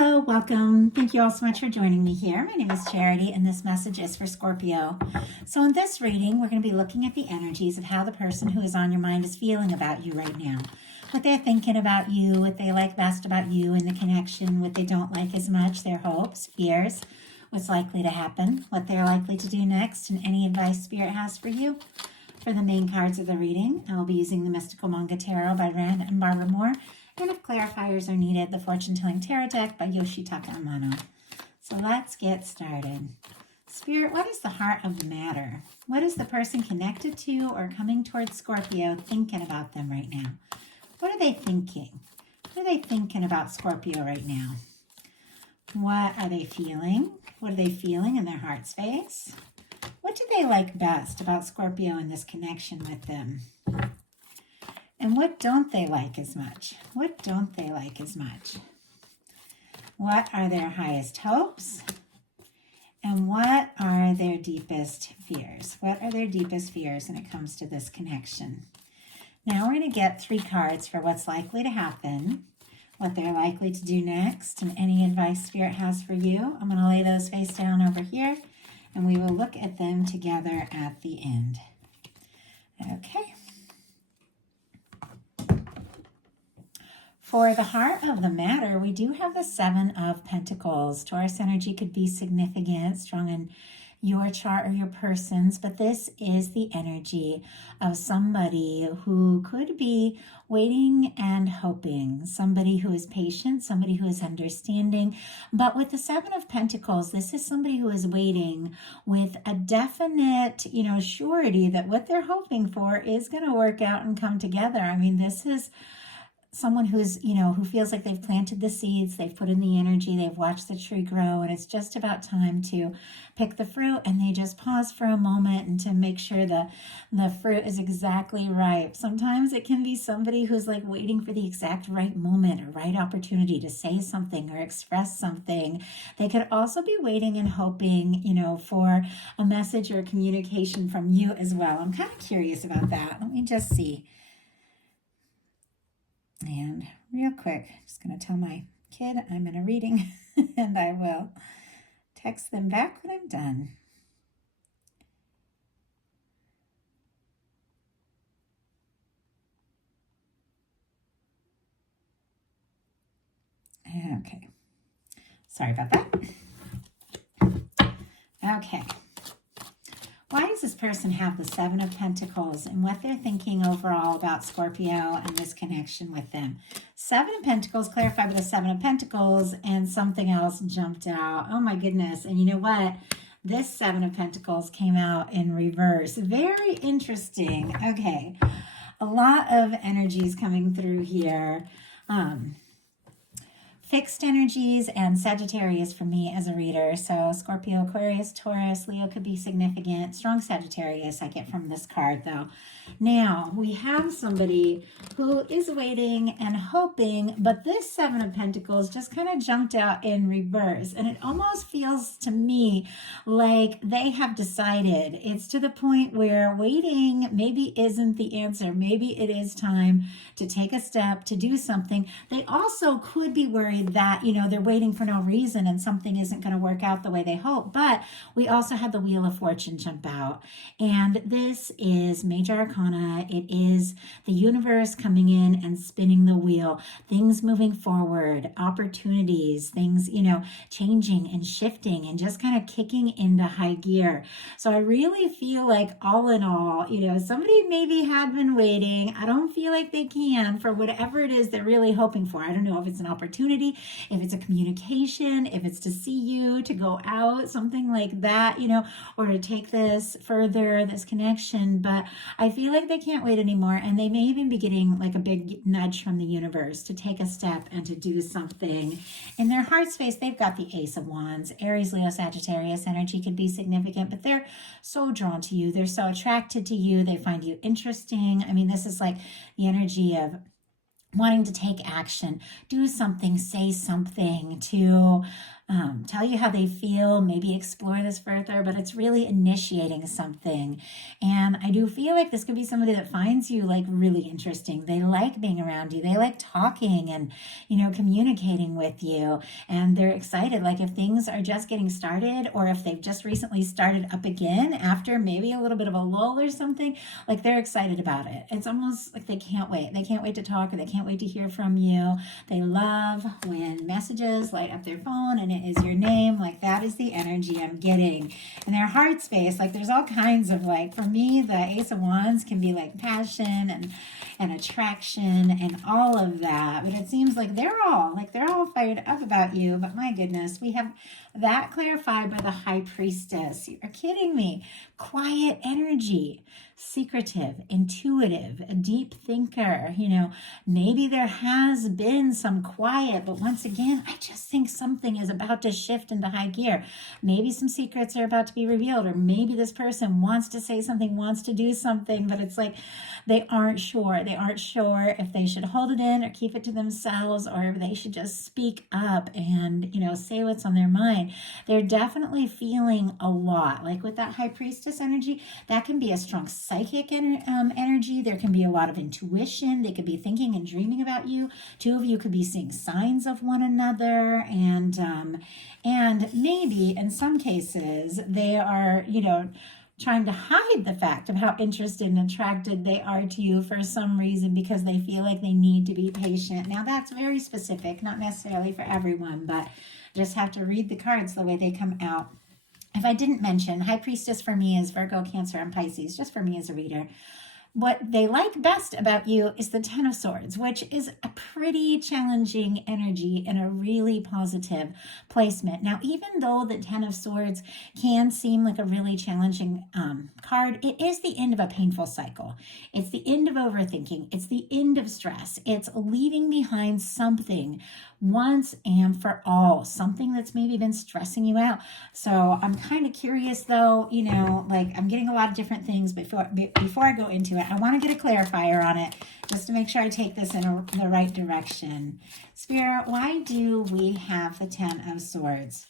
Hello, welcome. Thank you all so much for joining me here. My name is Charity, and this message is for Scorpio. So in this reading, we're going to be looking at the energies of how the person who is on your mind is feeling about you right now. What they're thinking about you, what they like best about you in the connection, what they don't like as much, their hopes, fears, what's likely to happen, what they're likely to do next, and any advice Spirit has for you. For the main cards of the reading, I will be using the Mystical Manga Tarot by Rand and Barbara Moore. And if clarifiers are needed, the Fortune Telling Tarot deck by Yoshitaka Amano. So let's get started. Spirit, what is the heart of the matter? What is the person connected to or coming towards Scorpio thinking about them right now? What are they thinking? What are they thinking about Scorpio right now? What are they feeling? What are they feeling in their heart space? What do they like best about Scorpio and this connection with them? And what don't they like as much? What don't they like as much? What are their highest hopes? And what are their deepest fears? What are their deepest fears when it comes to this connection? Now we're going to get 3 cards for what's likely to happen, what they're likely to do next, and any advice Spirit has for you. I'm going to lay those face down over here, and we will look at them together at the end. Okay. For the heart of the matter, we do have the 7 of Pentacles. Taurus energy could be significant, strong in your chart or your person's, but this is the energy of somebody who could be waiting and hoping, somebody who is patient, somebody who is understanding. But with the 7 of Pentacles, this is somebody who is waiting with a definite, surety that what they're hoping for is going to work out and come together. I mean, this is someone who's, who feels like they've planted the seeds, they've put in the energy, they've watched the tree grow, and it's just about time to pick the fruit, and they just pause for a moment and to make sure the fruit is exactly ripe. Sometimes it can be somebody who's like waiting for the exact right moment or right opportunity to say something or express something. They could also be waiting and hoping, for a message or a communication from you as well. I'm kind of curious about that. Let me just see. And real quick, just going to tell my kid I'm in a reading and I will text them back when I'm done. Okay. Sorry about that. Okay. Why does this person have the 7 of Pentacles and what they're thinking overall about Scorpio and this connection with them? 7 of Pentacles clarified with the 7 of Pentacles, and something else jumped out. Oh my goodness. And you know what? This 7 of Pentacles came out in reverse. Very interesting. Okay. A lot of energies coming through here. Fixed energies and Sagittarius for me as a reader. So Scorpio, Aquarius, Taurus, Leo could be significant. Strong Sagittarius I get from this card though. Now we have somebody who is waiting and hoping, but this 7 of Pentacles just kind of jumped out in reverse. And it almost feels to me like they have decided. It's to the point where waiting maybe isn't the answer. Maybe it is time to take a step, to do something. They also could be worried that, they're waiting for no reason and something isn't going to work out the way they hope. But we also had the Wheel of Fortune jump out. And this is Major Arcana. It is the universe coming in and spinning the wheel. Things moving forward, opportunities, things, changing and shifting and just kind of kicking into high gear. So I really feel like all in all, somebody maybe had been waiting. I don't feel like they can for whatever it is they're really hoping for. I don't know if it's an opportunity, if it's a communication, if it's to see you, to go out, something like that, or to take this further, this connection. But I feel like they can't wait anymore. And they may even be getting like a big nudge from the universe to take a step and to do something. In their heart space, they've got the Ace of Wands. Aries, Leo, Sagittarius energy could be significant, but they're so drawn to you. They're so attracted to you. They find you interesting. I mean, this is like the energy of wanting to take action, do something, say something, to tell you how they feel, maybe explore this further, but it's really initiating something. And I do feel like this could be somebody that finds you like really interesting. They like being around you. They like talking and, communicating with you. And they're excited. Like if things are just getting started, or if they've just recently started up again after maybe a little bit of a lull or something, like they're excited about it. It's almost like they can't wait. They can't wait to talk, or they can't wait to hear from you. They love when messages light up their phone and it is your name. Like that is the energy I'm getting. And their heart space, like there's all kinds of, like, for me, the Ace of Wands can be like passion and attraction and all of that. But it seems like they're all fired up about you. But my goodness, we have that clarified by the High Priestess. You're kidding me. Quiet energy, secretive, intuitive, a deep thinker. Maybe there has been some quiet, but once again, I just think something is about to shift into high gear. Maybe some secrets are about to be revealed, or maybe this person wants to say something, wants to do something, but it's like they aren't sure. They aren't sure if they should hold it in or keep it to themselves, or if they should just speak up and, say what's on their mind. They're definitely feeling a lot. Like with that High Priestess energy, that can be a strong psychic energy. There can be a lot of intuition. They could be thinking and dreaming about you. Two of you could be seeing signs of one another, and maybe in some cases they are, trying to hide the fact of how interested and attracted they are to you for some reason, because they feel like they need to be patient. Now that's very specific, not necessarily for everyone, but just have to read the cards the way they come out. If I didn't mention, High Priestess for me is Virgo, Cancer, and Pisces, just for me as a reader. What they like best about you is the Ten of Swords, which is a pretty challenging energy and a really positive placement. Now, even though the Ten of Swords can seem like a really challenging card, it is the end of a painful cycle. It's the end of overthinking. It's the end of stress. It's leaving behind something once and for all, something that's maybe been stressing you out. So I'm kind of curious though, like I'm getting a lot of different things. Before I go into it, I want to get a clarifier on it just to make sure I take this in the right direction. Spirit, why do we have the Ten of Swords?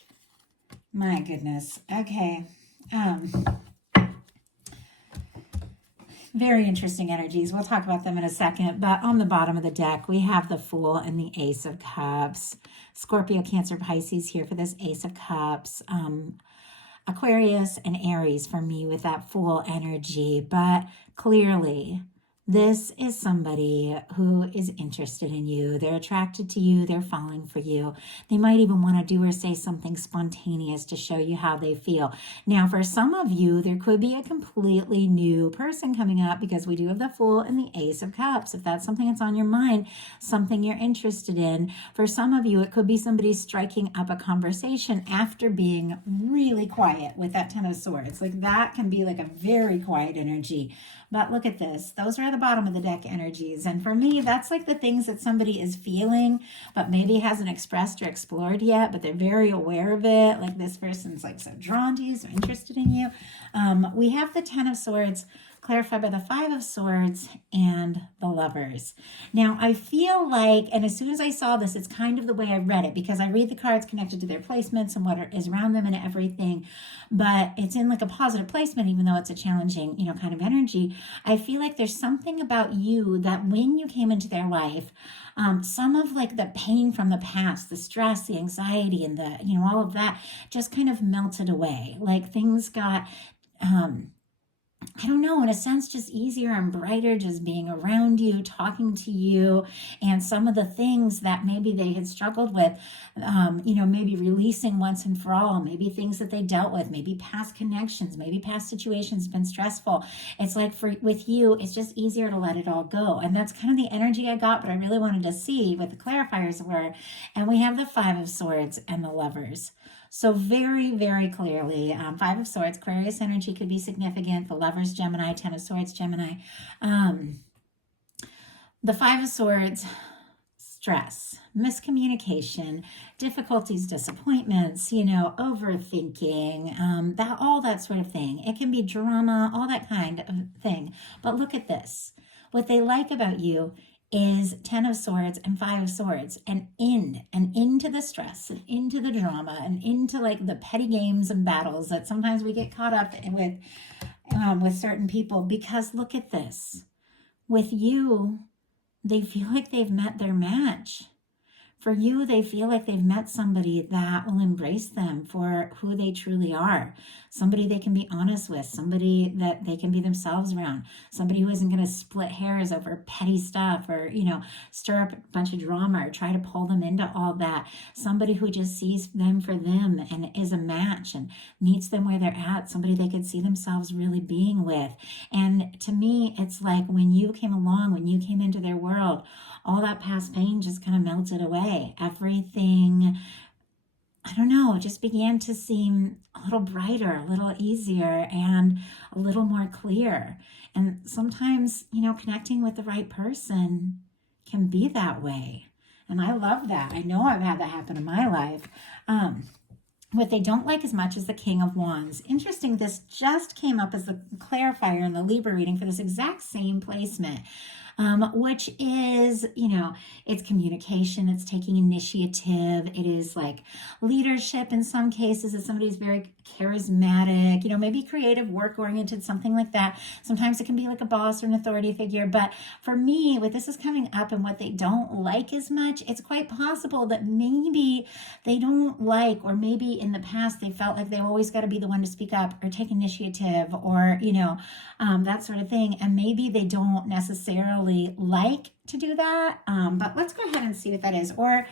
My goodness. Okay. Very interesting energies. We'll talk about them in a second. But on the bottom of the deck, we have the Fool and the Ace of Cups. Scorpio, Cancer, Pisces here for this Ace of Cups. Aquarius and Aries for me with that Fool energy. But clearly, this is somebody who is interested in you. They're attracted to you. They're falling for you. They might even want to do or say something spontaneous to show you how they feel. Now, for some of you, there could be a completely new person coming up, because we do have the Fool and the Ace of Cups. If that's something that's on your mind, something you're interested in. For some of you, it could be somebody striking up a conversation after being really quiet with that Ten of Swords. Like that can be like a very quiet energy. But look at this. Those are the bottom of the deck energies. And for me, that's like the things that somebody is feeling, but maybe hasn't expressed or explored yet, but they're very aware of it. Like this person's like so drawn to you, so interested in you. We have the Ten of Swords clarified by the Five of Swords and the Lovers. Now, I feel like, and as soon as I saw this, it's kind of the way I read it, because I read the cards connected to their placements and what is around them and everything, but it's in like a positive placement, even though it's a challenging, kind of energy. I feel like there's something about you that when you came into their life, some of like the pain from the past, the stress, the anxiety, and the, all of that just kind of melted away. Like things got, I don't know, in a sense, just easier and brighter, just being around you, talking to you, and some of the things that maybe they had struggled with, maybe releasing once and for all, maybe things that they dealt with, maybe past connections, maybe past situations been stressful. It's like with you, it's just easier to let it all go. And that's kind of the energy I got, but I really wanted to see what the clarifiers were. And we have the Five of Swords and the Lovers. So very, very clearly, Five of Swords, Aquarius energy could be significant. The Lovers, Gemini, Ten of Swords, Gemini. The Five of Swords, stress, miscommunication, difficulties, disappointments, overthinking, all that sort of thing. It can be drama, all that kind of thing. But look at this. What they like about you is 10 of Swords and 5 of Swords, and into the stress and into the drama and into like the petty games and battles that sometimes we get caught up with certain people. Because look at this, with you, they feel like they've met their match. For you, they feel like they've met somebody that will embrace them for who they truly are. Somebody they can be honest with, somebody that they can be themselves around, somebody who isn't going to split hairs over petty stuff or, stir up a bunch of drama or try to pull them into all that. Somebody who just sees them for them and is a match and meets them where they're at, somebody they could see themselves really being with. And to me, it's like when you came along, when you came into their world, all that past pain just kind of melted away. Everything, I don't know, just began to seem a little brighter, a little easier, and a little more clear. And sometimes, connecting with the right person can be that way. And I love that. I know I've had that happen in my life. What they don't like as much is the King of Wands. Interesting, this just came up as the clarifier in the Libra reading for this exact same placement. Which is, it's communication, it's taking initiative, it is like leadership in some cases. If somebody's very charismatic, maybe creative, work-oriented, something like that. Sometimes it can be like a boss or an authority figure. But for me, what this is coming up and what they don't like as much, it's quite possible that maybe they don't like, or maybe in the past they felt like they always got to be the one to speak up or take initiative or, that sort of thing. And maybe they don't necessarily like to do that. But let's go ahead and see what that is. Or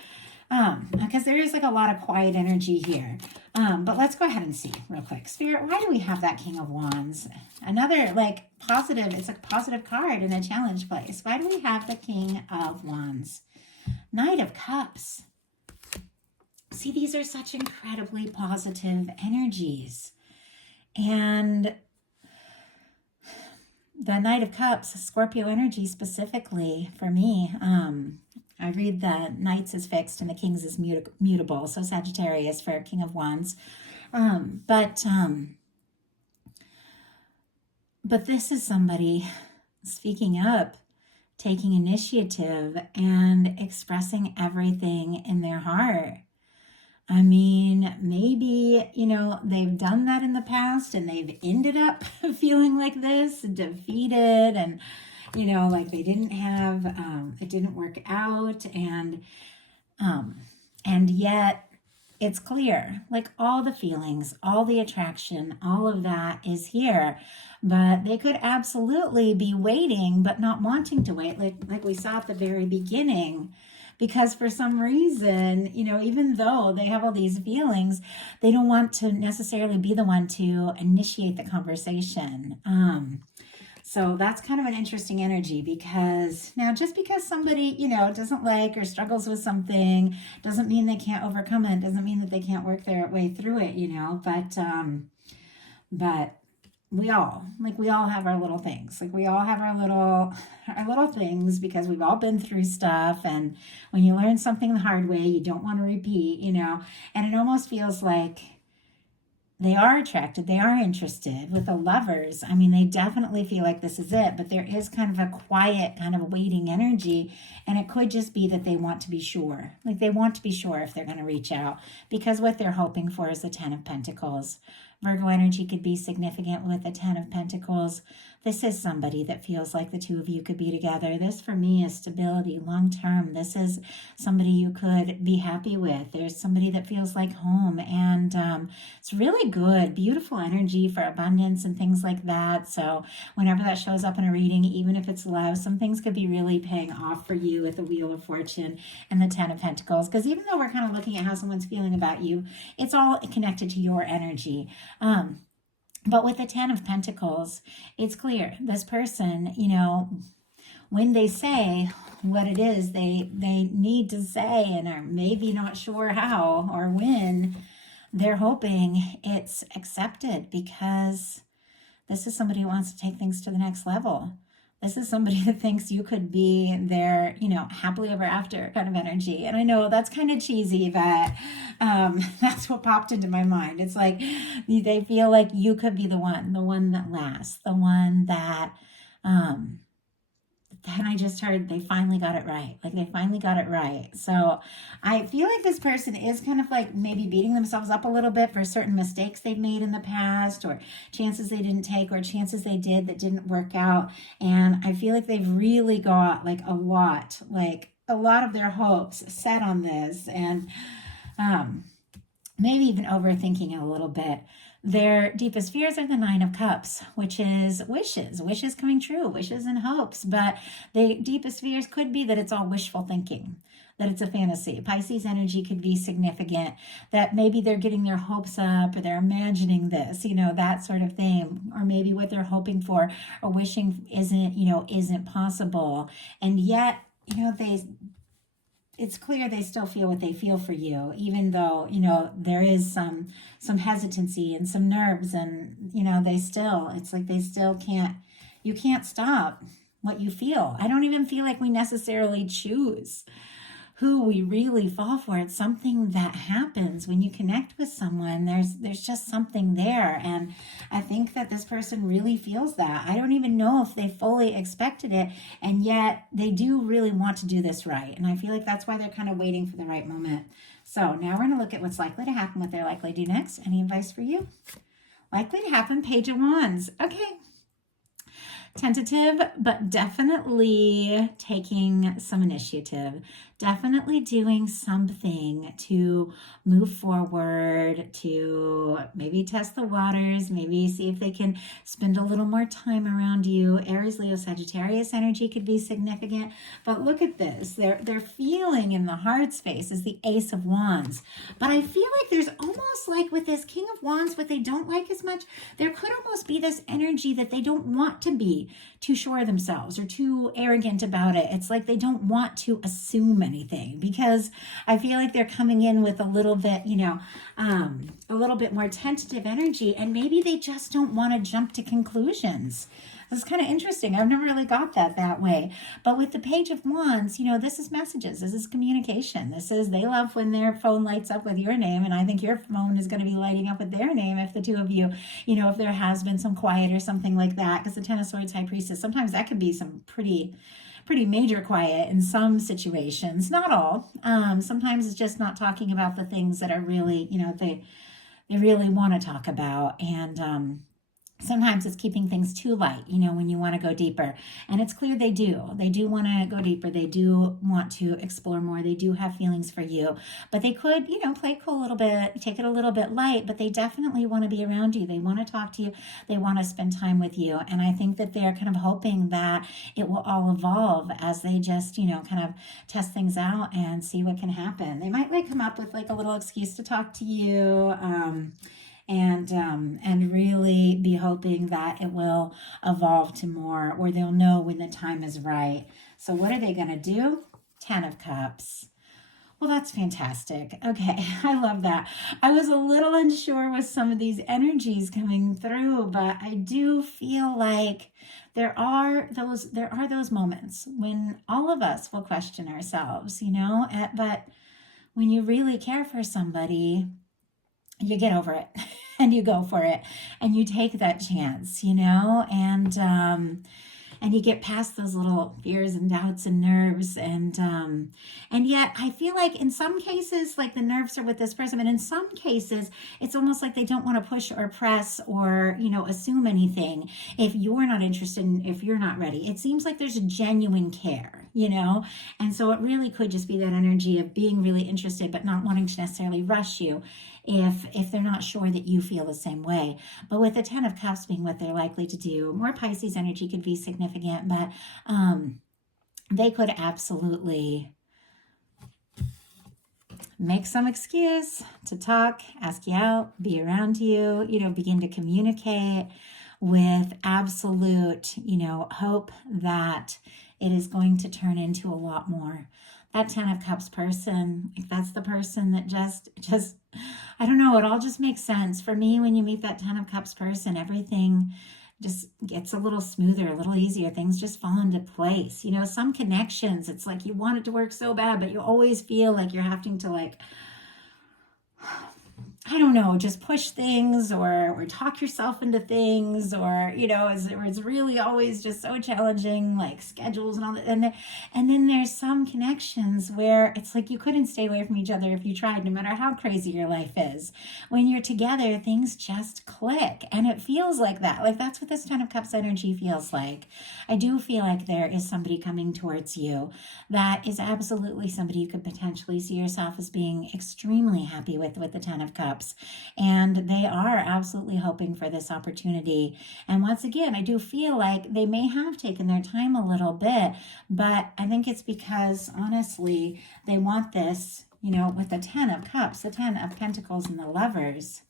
because there is like a lot of quiet energy here. But let's go ahead and see real quick. Spirit, why do we have that King of Wands? Another like positive, it's a positive card in a challenge place. Why do we have the King of Wands? Knight of Cups. See, these are such incredibly positive energies. And the Knight of Cups, Scorpio energy specifically for me, I read the Knights is fixed and the Kings is mutable. So Sagittarius for King of Wands. But this is somebody speaking up, taking initiative, and expressing everything in their heart. I mean, maybe, they've done that in the past and they've ended up feeling like this, defeated, and, like they didn't have, it didn't work out. And yet it's clear, like all the feelings, all the attraction, all of that is here, but they could absolutely be waiting, but not wanting to wait. Like we saw at the very beginning. Because for some reason, even though they have all these feelings, they don't want to necessarily be the one to initiate the conversation. So that's kind of an interesting energy, because now just because somebody, doesn't like or struggles with something doesn't mean they can't overcome it. Doesn't mean that they can't work their way through it, but we all have our little things. Like we all have our little things, because we've all been through stuff. And when you learn something the hard way, you don't want to repeat, and it almost feels like they are attracted, they are interested. With the Lovers, I mean, they definitely feel like this is it, but there is kind of a quiet, kind of waiting energy. And it could just be that they want to be sure. Like they want to be sure if they're going to reach out, because what they're hoping for is the 10 of Pentacles. Virgo energy could be significant with the 10 of Pentacles. This is somebody that feels like the two of you could be together. This for me is stability, long term. This is somebody you could be happy with. There's somebody that feels like home, and it's really good, beautiful energy for abundance and things like that. So whenever that shows up in a reading, even if it's love, some things could be really paying off for you with the Wheel of Fortune and the 10 of Pentacles. Because even though we're kind of looking at how someone's feeling about you, it's all connected to your energy. But with the 10 of Pentacles, it's clear this person, when they say what it is they need to say and are maybe not sure how or when, they're hoping it's accepted, because this is somebody who wants to take things to the next level. This is somebody that thinks you could be their, happily ever after kind of energy. And I know that's kind of cheesy, but that's what popped into my mind. It's like they feel like you could be the one that lasts, the one that then I just heard they finally got it right. Like they finally got it right. So I feel like this person is kind of like maybe beating themselves up a little bit for certain mistakes they've made in the past, or chances they didn't take, or chances they did that didn't work out. And I feel like they've really got like a lot of their hopes set on this, and maybe even overthinking it a little bit. Their deepest fears are the Nine of Cups, which is wishes coming true, wishes and hopes. But the deepest fears could be that it's all wishful thinking, that it's a fantasy. Pisces energy could be significant, that maybe they're getting their hopes up, or they're imagining this, that sort of thing. Or maybe what they're hoping for or wishing isn't possible. And yet, it's clear they still feel what they feel for you, even though, there is some hesitancy and some nerves, and, it's like they still you can't stop what you feel. I don't even feel like we necessarily choose who we really fall for. It's something that happens when you connect with someone. There's just something there. And I think that this person really feels that. I don't even know if they fully expected it, and yet they do really want to do this right. And I feel like that's why they're kind of waiting for the right moment. So now we're going to look at what's likely to happen, what they're likely to do next. Any advice for you? Likely to happen, Page of Wands. Okay. Tentative, but definitely taking some initiative, definitely doing something to move forward, to maybe test the waters, maybe see if they can spend a little more time around you. Aries, Leo, Sagittarius energy could be significant, but look at this. They're feeling in the heart space is the Ace of Wands, but I feel like there's almost like with this King of Wands, what they don't like as much, there could almost be this energy that they don't want to be too sure of themselves or too arrogant about it. It's like they don't want to assume anything, because I feel like they're coming in with a little bit, a little bit more tentative energy, and maybe they just don't want to jump to conclusions. It's kind of interesting. I've never really got that way. But with the Page of Wands, this is messages. This is communication. They love when their phone lights up with your name. And I think your phone is going to be lighting up with their name if the two of you, if there has been some quiet or something like that. Because the Ten of Swords, High Priestess, sometimes that could be some pretty major quiet in some situations. Not all. Sometimes it's just not talking about the things that are really, they really want to talk about. And, sometimes it's keeping things too light, when you want to go deeper. And it's clear they do. They do want to go deeper. They do want to explore more. They do have feelings for you. But they could, play cool a little bit, take it a little bit light, but they definitely want to be around you. They want to talk to you. They want to spend time with you. And I think that they're kind of hoping that it will all evolve as they just, kind of test things out and see what can happen. They might come up with a little excuse to talk to you. And really be hoping that it will evolve to more, or they'll know when the time is right. So what are they going to do? 10 of Cups. Well, that's fantastic. Okay, I love that. I was a little unsure with some of these energies coming through, but I do feel like there are those moments when all of us will question ourselves, but when you really care for somebody, you get over it and you go for it and you take that chance, and you get past those little fears and doubts and nerves. And yet I feel like in some cases, like the nerves are with this person, but in some cases, it's almost like they don't want to push or press or, assume anything if you're not interested and if you're not ready. It seems like there's a genuine care, and so it really could just be that energy of being really interested, but not wanting to necessarily rush you if they're not sure that you feel the same way. But with the 10 of Cups being what they're likely to do, more Pisces energy could be significant, but they could absolutely make some excuse to talk, ask you out, be around you, begin to communicate with absolute, hope that it is going to turn into a lot more. That 10 of Cups person, if that's the person that just, I don't know, it all just makes sense. For me, when you meet that 10 of Cups person, everything just gets a little smoother, a little easier. Things just fall into place. Some connections, it's like you want it to work so bad, but you always feel like you're having to I don't know, just push things or talk yourself into things, or, it's really always just so challenging, like schedules and all that. And then there's some connections where it's like you couldn't stay away from each other if you tried, no matter how crazy your life is. When you're together, things just click, and it feels like that. Like that's what this Ten of Cups energy feels like. I do feel like there is somebody coming towards you that is absolutely somebody you could potentially see yourself as being extremely happy with the Ten of Cups. And they are absolutely hoping for this opportunity. And once again, I do feel like they may have taken their time a little bit, but I think it's because honestly, they want this, with the Ten of Cups, the Ten of Pentacles, and the Lovers.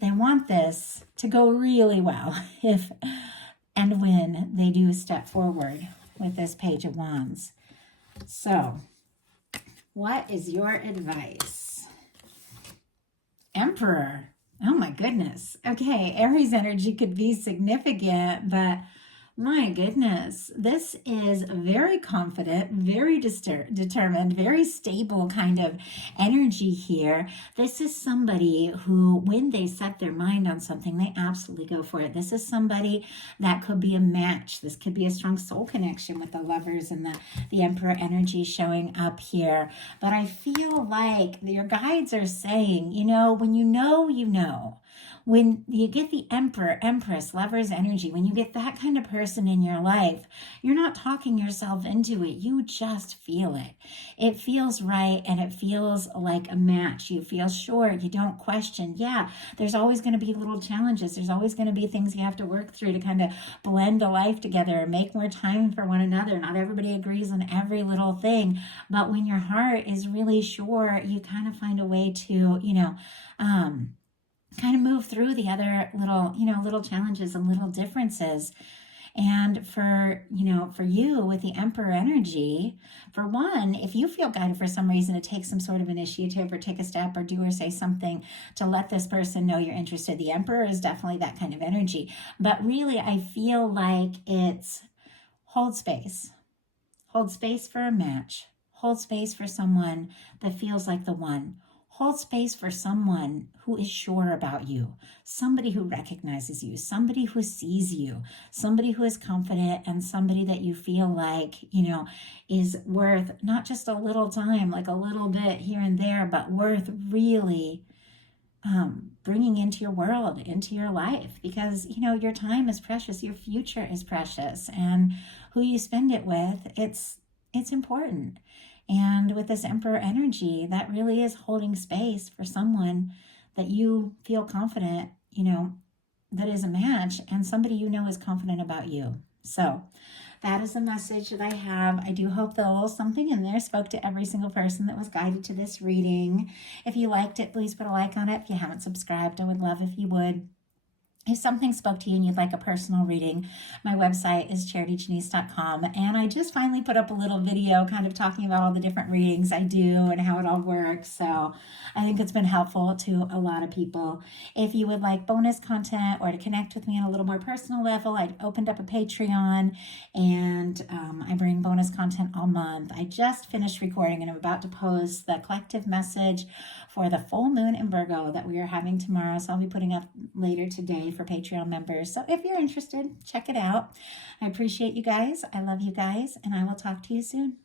They want this to go really well if and when they do step forward with this Page of Wands. So, what is your advice? Emperor. Oh my goodness. Okay, Aries energy could be significant, but my goodness, this is very confident, very determined, very stable kind of energy here. This is somebody who, when they set their mind on something, they absolutely go for it. This is somebody that could be a match. This could be a strong soul connection with the Lovers and the Emperor energy showing up here. But I feel like your guides are saying, when you know. When you get the Emperor, Empress, Lovers energy, when you get that kind of person in your life, you're not talking yourself into it. You just feel it. It feels right, and it feels like a match. You feel sure. You don't question. Yeah, there's always going to be little challenges. There's always going to be things you have to work through to kind of blend a life together and make more time for one another. Not everybody agrees on every little thing, but when your heart is really sure, you kind of find a way to, kind of move through the other little challenges and little differences. And for you with the Emperor energy, for one, if you feel guided for some reason to take some sort of initiative or take a step or do or say something to let this person know you're interested, the Emperor is definitely that kind of energy. But really, I feel like it's hold space. Hold space for a match. Hold space for someone that feels like the one. Hold space for someone who is sure about you, somebody who recognizes you, somebody who sees you, somebody who is confident, and somebody that you feel like, is worth not just a little time, like a little bit here and there, but worth really bringing into your world, into your life, because, your time is precious, your future is precious, and who you spend it with, it's important. And with this Emperor energy, that really is holding space for someone that you feel confident, that is a match, and somebody is confident about you. So that is the message that I have. I do hope that a little something in there spoke to every single person that was guided to this reading. If you liked it, please put a like on it. If you haven't subscribed, I would love if you would. If something spoke to you and you'd like a personal reading, my website is charityjanice.com. And I just finally put up a little video kind of talking about all the different readings I do and how it all works. So I think it's been helpful to a lot of people. If you would like bonus content or to connect with me on a little more personal level, I opened up a Patreon, and I bring bonus content all month. I just finished recording and I'm about to post the collective message for the full moon in Virgo that we are having tomorrow. So I'll be putting up later today for Patreon members. So if you're interested, check it out. I appreciate you guys. I love you guys, and I will talk to you soon.